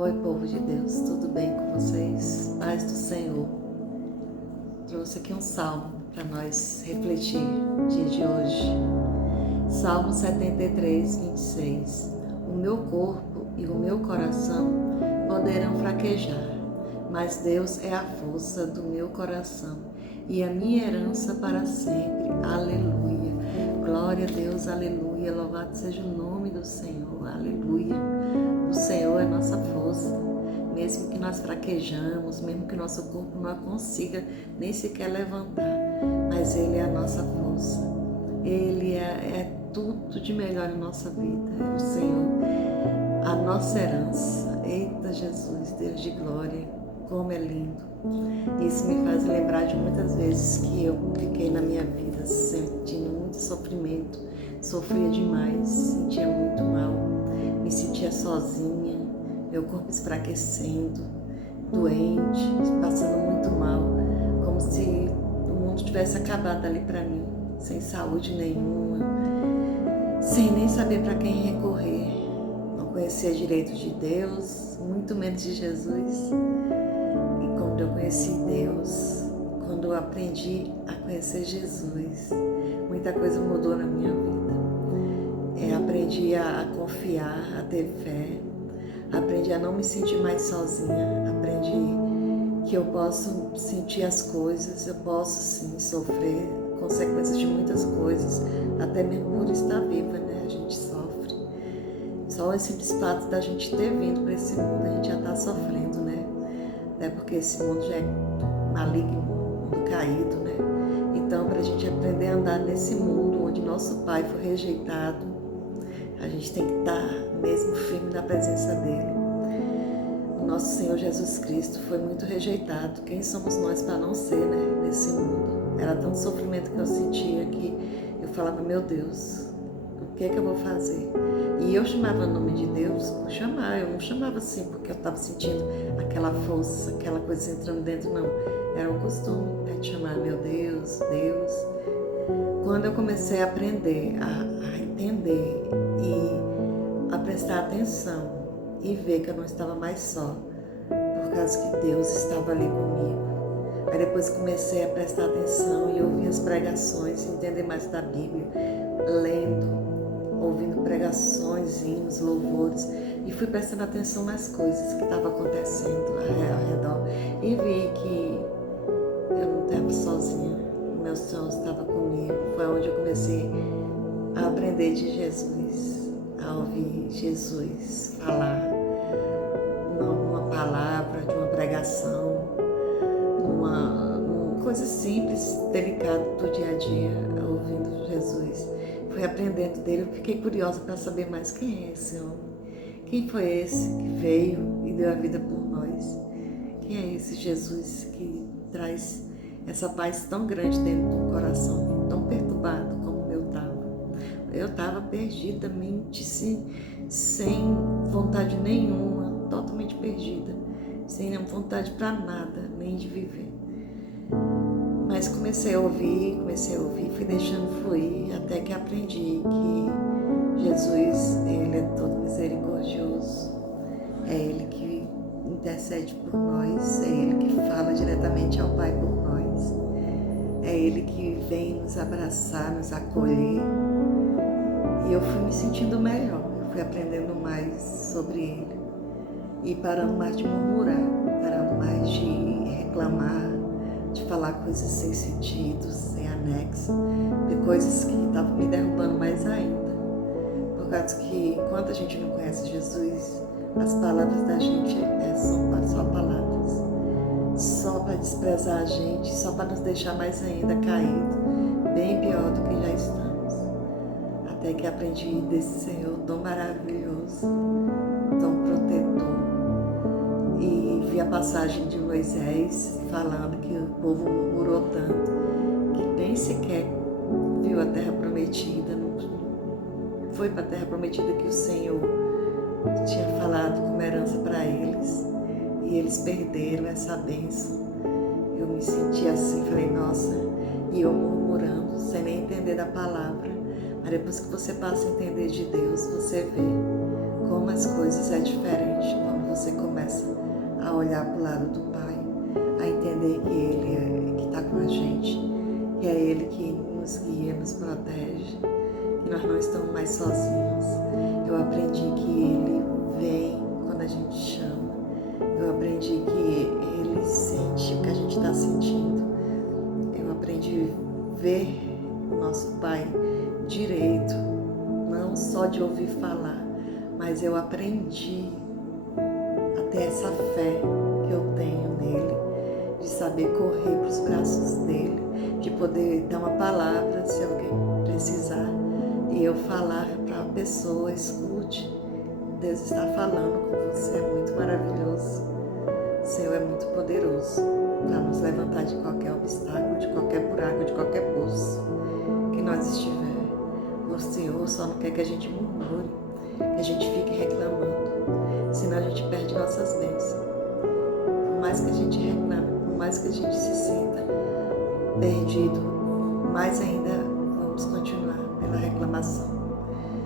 Oi, povo de Deus, tudo bem com vocês? Paz do Senhor. Trouxe aqui um salmo para nós refletir no dia de hoje. Salmo 73, 26. O meu corpo e o meu coração poderão fraquejar, mas Deus é a força do meu coração e a minha herança para sempre. Aleluia. Glória a Deus, aleluia. Louvado seja o nome do Senhor, aleluia. O Senhor é nossa força, mesmo que nós fraquejamos, mesmo que nosso corpo não consiga nem sequer levantar, mas Ele é a nossa força, Ele é tudo de melhor na nossa vida, é o Senhor, a nossa herança. Eita Jesus, Deus de glória, como é lindo. Isso me faz lembrar de muitas vezes que eu fiquei na minha vida sentindo muito sofrimento, sofria demais, sentia muito mal, me sentia sozinha, meu corpo enfraquecendo, doente, passando muito mal, como se o mundo tivesse acabado ali para mim, sem saúde nenhuma, sem nem saber para quem recorrer. Não conhecia direito de Deus, muito menos de Jesus. E quando eu conheci Deus, quando eu aprendi a conhecer Jesus, muita coisa mudou na minha vida. Aprendi a confiar, a ter fé, aprendi a não me sentir mais sozinha, aprendi que eu posso sentir as coisas, eu posso sim sofrer consequências de muitas coisas, até mesmo por estar viva, né? A gente sofre. Só esse simples fato da gente ter vindo para esse mundo, a gente já está sofrendo, né? Até porque esse mundo já é maligno, mundo caído, né? Então, para a gente aprender a andar nesse mundo onde nosso Pai foi rejeitado, a gente tem que estar mesmo firme na presença dele. O nosso Senhor Jesus Cristo foi muito rejeitado. Quem somos nós para não ser, né, nesse mundo? Era tanto sofrimento que eu sentia que eu falava, meu Deus, o que é que eu vou fazer? E eu chamava o nome de Deus por chamar. Eu não chamava assim porque eu estava sentindo aquela força, aquela coisa entrando dentro, não. Era um costume, né, de chamar meu Deus, Deus. Quando eu comecei a aprender, a entender e a prestar atenção e ver que eu não estava mais só, por causa que Deus estava ali comigo. Aí depois comecei a prestar atenção e ouvir as pregações, entender mais da Bíblia, lendo, ouvindo pregações, hinos, louvores, e fui prestando atenção nas coisas que estavam acontecendo ao redor e vi que eu não estava sozinha, o meu Senhor estava comigo. Foi onde eu comecei a aprender de Jesus, a ouvir Jesus falar, não uma palavra, de uma pregação, uma coisa simples, delicada do dia a dia, ouvindo Jesus. Fui aprendendo dele, eu fiquei curiosa para saber mais quem é esse homem. Quem foi esse que veio e deu a vida por nós? Quem é esse Jesus que traz essa paz tão grande dentro do coração, tão perturbado como o meu estava? Eu estava perdida, mente, sem vontade nenhuma, totalmente perdida, sem vontade para nada, nem de viver. Mas comecei a ouvir, fui deixando fluir, até que aprendi que Jesus, Ele é todo misericordioso, é Ele que intercede por nós, é Ele que fala diretamente ao Pai por nós, é Ele que vem nos abraçar, nos acolher. E eu fui me sentindo melhor, eu fui aprendendo mais sobre Ele e parando mais de murmurar, parando mais de reclamar, de falar coisas sem sentido, sem anexo, de coisas que estavam me derrubando mais ainda. Por causa que quando a gente não conhece Jesus, as palavras da gente são só palavras, só para desprezar a gente, só para nos deixar mais ainda caído, bem pior do que já estamos. Até que aprendi desse Senhor tão maravilhoso, tão protetor. E vi a passagem de Moisés falando que o povo murmurou tanto que nem sequer viu a terra prometida, não foi para a terra prometida que o Senhor tinha falado como herança para eles, e eles perderam essa bênção. Eu me senti assim, falei, nossa, e eu murmurando, sem nem entender da palavra. Mas depois que você passa a entender de Deus, você vê como as coisas é diferente quando você começa a olhar para o lado do Pai, a entender que Ele é que está com a gente, que é Ele que nos guia, nos protege, que nós não estamos mais sozinhos. Eu aprendi que Ele vem quando a gente chama. Eu aprendi que Ele sente o que a gente está sentindo. Eu aprendi a ver o nosso Pai direito, não só de ouvir falar, mas eu aprendi a ter essa fé que eu tenho nele, de saber correr para os braços dele, de poder dar uma palavra se alguém precisar e eu falar para a pessoa, escute, Deus está falando com você, é muito maravilhoso. O Senhor é muito poderoso para nos levantar de qualquer obstáculo, de qualquer buraco, de qualquer poço que nós estiver. O Senhor só não quer que a gente murmure, que a gente fique reclamando, senão a gente perde nossas bênçãos. Por mais que a gente reclame, por mais que a gente se sinta perdido, mais ainda vamos continuar pela reclamação,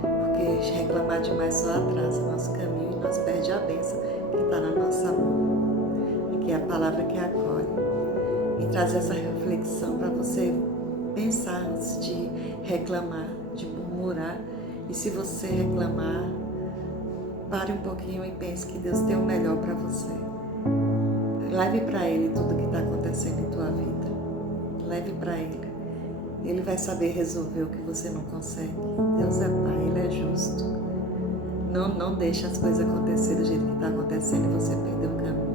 porque reclamar demais só atrasa o nosso caminho e nós perde a bênção que está na nossa mão, que é a palavra que acolhe. E traz essa reflexão para você pensar antes de reclamar, de murmurar. E se você reclamar, pare um pouquinho e pense que Deus tem o melhor para você. Leve para Ele tudo que está acontecendo em tua vida. Leve para Ele. Ele vai saber resolver o que você não consegue. Deus é Pai, Ele é justo. Não deixe as coisas acontecer do jeito que está acontecendo e você perder o caminho.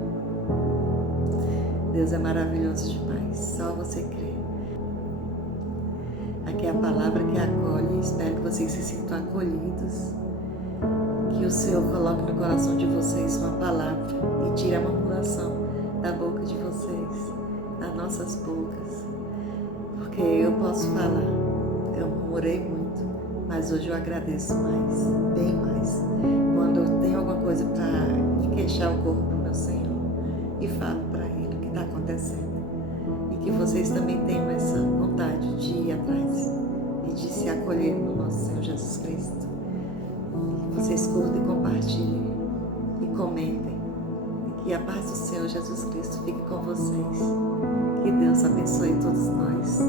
Deus é maravilhoso demais. Só você crer. Aqui é a palavra que acolhe. Espero que vocês se sintam acolhidos. Que o Senhor coloque no coração de vocês uma palavra e tire a murmuração da boca de vocês, das nossas bocas. Porque eu posso falar, eu murmurei muito, mas hoje eu agradeço mais, bem mais. Quando eu tenho alguma coisa para enqueixar o corpo do meu Senhor e falo para Ele o que está acontecendo. E que vocês também tenham essa vontade de ir atrás e de se acolher no nosso Senhor Jesus Cristo. Que vocês curtem e compartilhem e comentem. E que a paz do Senhor Jesus Cristo fique com vocês. Que Deus abençoe todos nós.